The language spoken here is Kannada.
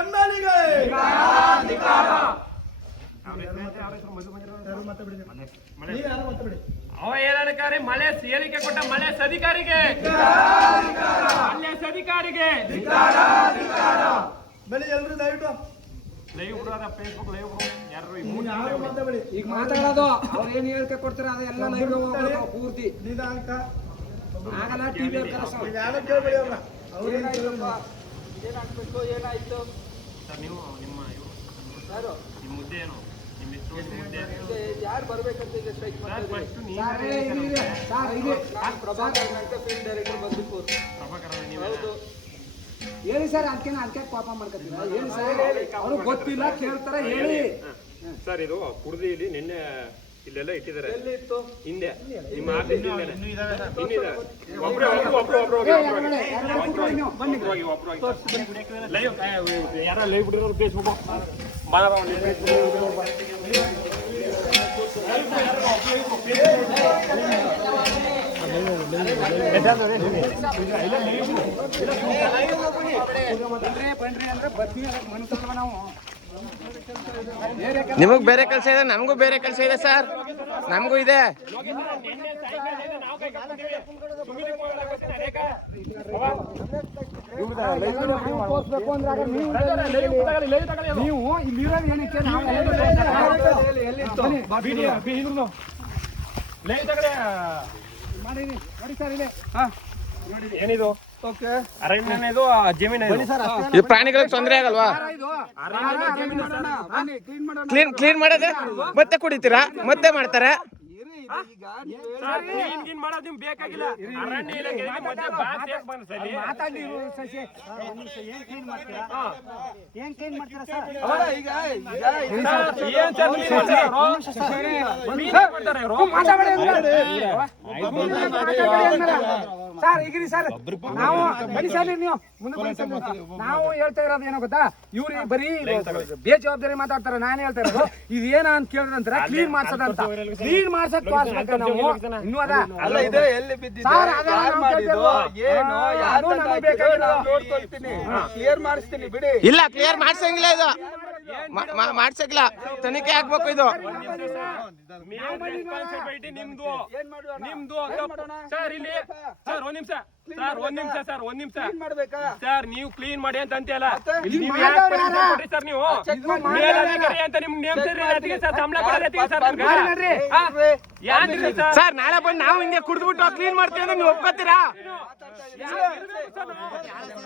ಎಮ್ಮೆಲಿಗೆ ಅವ ಏನಾಧಿಕಾರಿ ಮಳೆ ಹೇಳಿಕೆ ಕೊಟ್ಟ ಮಳೆ ಅಧಿಕಾರಿಗೆ ಅಧಿಕಾರಿಗೆ ಬಳಿ ಎಲ್ರು ದಯವಿಟ್ಟು ಲೈವ್ ಫೇಸ್ಬುಕ್ ಲೈವ್ ಯಾರು ಈಗ ಮಾತಾಡೋದು ಅವ್ರು ಏನ್ ಹೇಳಿಕೆ ಕೊಡ್ತಾರೆ ಅದೆಲ್ಲ ಲೈವ್ ಪೂರ್ತಿ ನಿಧಾನಕ ಆಗಲ್ಲ ಟಿವಿ ಯಾರು ಕೇಳ್ಬೇಡಿ ಅವ್ರನ್ನ ಏನಾಗ್ಬೇಕು ಏನಾಯ್ತು ಸರ್ ನೀವು ನಿಮ್ಮ ನಿಮ್ಮ ಮುದ್ದೆ ಏನು ನಿಮ್ಮ ಹೆಸರು ಮುದ್ದೆ ಯಾರು ಬರ್ಬೇಕಂತ ಈಗ ಸ್ಟ್ರೈಕ್ ಫಸ್ಟ್ ಪ್ರಭಾಕರ್ ಅಂತ ಫೀಲ್ಡ್ ಡೈರೆಕ್ಟರ್ ಬಂದಿತ್ತು ಪ್ರಭಾಕರ ನೀವು ಹೌದು ಹೇಳಿ ಸರ್ ಅದಕ್ಕೆ ಪಾಪ ಮಾಡ್ಕೊತೀರಾ ಹೇಳಿ ಸರ್ ಅವ್ರಿಗೆ ಗೊತ್ತಿಲ್ಲ ಕೇಳ್ತಾರ ಹೇಳಿ ಸರ್ ಇದು ಕುಡ್ದು ಇಲ್ಲಿ ನಿನ್ನೆ ಇಲ್ಲೆಲ್ಲ ಇಟ್ಟಿದ್ದಾರೆ ಎಲ್ಲಿ ಇತ್ತು ಹಿಂದೆ ನಿಮ್ಮ ಆಫೀಸ್ ಇನ್ನಿದೆ ಲೈವ್ ಯಾರ ಲೈವ್ ಬಿಟ್ಟಿರೋರು ಫೇಸ್ಬುಕ್ ನಿಮಗ್ ಬೇರೆ ಕೆಲಸ ಇದೆ, ನಮಗೂ ಬೇರೆ ಕೆಲಸ ಇದೆ ಸರ್, ನಮಗೂ ಇದೆ. ನೀವು ಇಲ್ಲಿರೋ ಏನಕ್ಕೆ ಏನಿದು ಅರಣ್ಯ ಇದು ಜಮೀನು ಇದು ಪ್ರಾಣಿಗಳಿಗೆ ತೊಂದರೆ ಆಗಲ್ವಾ? ಕ್ಲೀನ್ ಮಾಡೋದೇ ಮತ್ತೆ ಕುಡಿತೀರಾ, ಮತ್ತೆ ಮಾಡ್ತಾರೆ. ಮಾಡೋದು ನಿಮ್ಗೆ ಬೇಕಾಗಿಲ್ಲ. ಅರಣ್ಯ ಇಲಾಖೆಗೆ ಮೊದಲು ಬಾಸ್ ಯಾಕೆ ಬಂದು ಸರಿ ಸರ್ ಈಗಿರಿ ಸರ್ ನಾವು ಬನ್ನಿ ಸರ್ ನೀವು ನಾವು ಹೇಳ್ತಾ ಇರೋದು ಏನೋ ಗೊತ್ತಾ, ಇವ್ರಿಗೆ ಬರೀ ಬೇಜವಾಬ್ದಾರಿ ಮಾತಾಡ್ತಾರೆ. ನಾನು ಹೇಳ್ತಾ ಇರೋದು ಇದೇನ ಅಂತ ಕೇಳಿದ್ರಂತಾರೆ ಕ್ಲೀನ್ ಮಾಡ್ಸೋದಂತ. ಕ್ಲೀನ್ ಮಾಡ್ಸಕ್ ನಾವು ಇನ್ನೂ ಅದ ಅಲ್ಲ ಇದೆ ಎಲ್ಲಿ ಬಿದ್ದಿದೆ ಏನು ಯಾರು ನೋಡ್ಕೊಳ್ತೀನಿ, ಕ್ಲಿಯರ್ ಮಾಡಿಸ್ತೀನಿ ಬಿಡಿ. ಇಲ್ಲ, ಕ್ಲಿಯರ್ ಮಾಡ್ಸಂಗಿಲ್ಲ, ಇದು ಮಾಡ್ಸಕ್ಕಿಲ್ಲ, ತನಿಖೆ ಆಗ್ಬೇಕು ಇದು. ರೆಸ್ಪಾನ್ಸಿಬಿಲಿಟಿ ನಿಮ್ದು ನಿಮ್ದು ಸರ್. ಇಲ್ಲಿ ಸರ್ ಒಂದ್ ನಿಮಿಷ ಸರ್, ಒಂದ್ ನಿಮಿಷ ಸರ್, ನೀವು ಕ್ಲೀನ್ ಮಾಡಿ ಅಂತ ಅಂತೀಯಲ್ಲ, ನೀವು ಯಾಕೆ ಪರ್ಮಿಷನ್ ಕೊಡ್ರಿ ಸರ್? ನೀವು ಮೇಲಧಿಕಾರಿ ಅಂತ ನಿಮ್ಗೆ ನೇಮಿಸಿದ್ರೆ ಸರ್ ಸಂಬಳ ಕೊಡೋದಕ್ಕೆ ಸರ್. ಸರ್ ನಾಳೆ ಬಂದು ನಾವು ಹಿಂಗೆ ಕುಡಿದ್ಬಿಟ್ಟು ಕ್ಲೀನ್ ಮಾಡ್ತೀವಿ ಅಂದ್ರೆ ನೀವು ಒಪ್ಕೋತೀರಾ?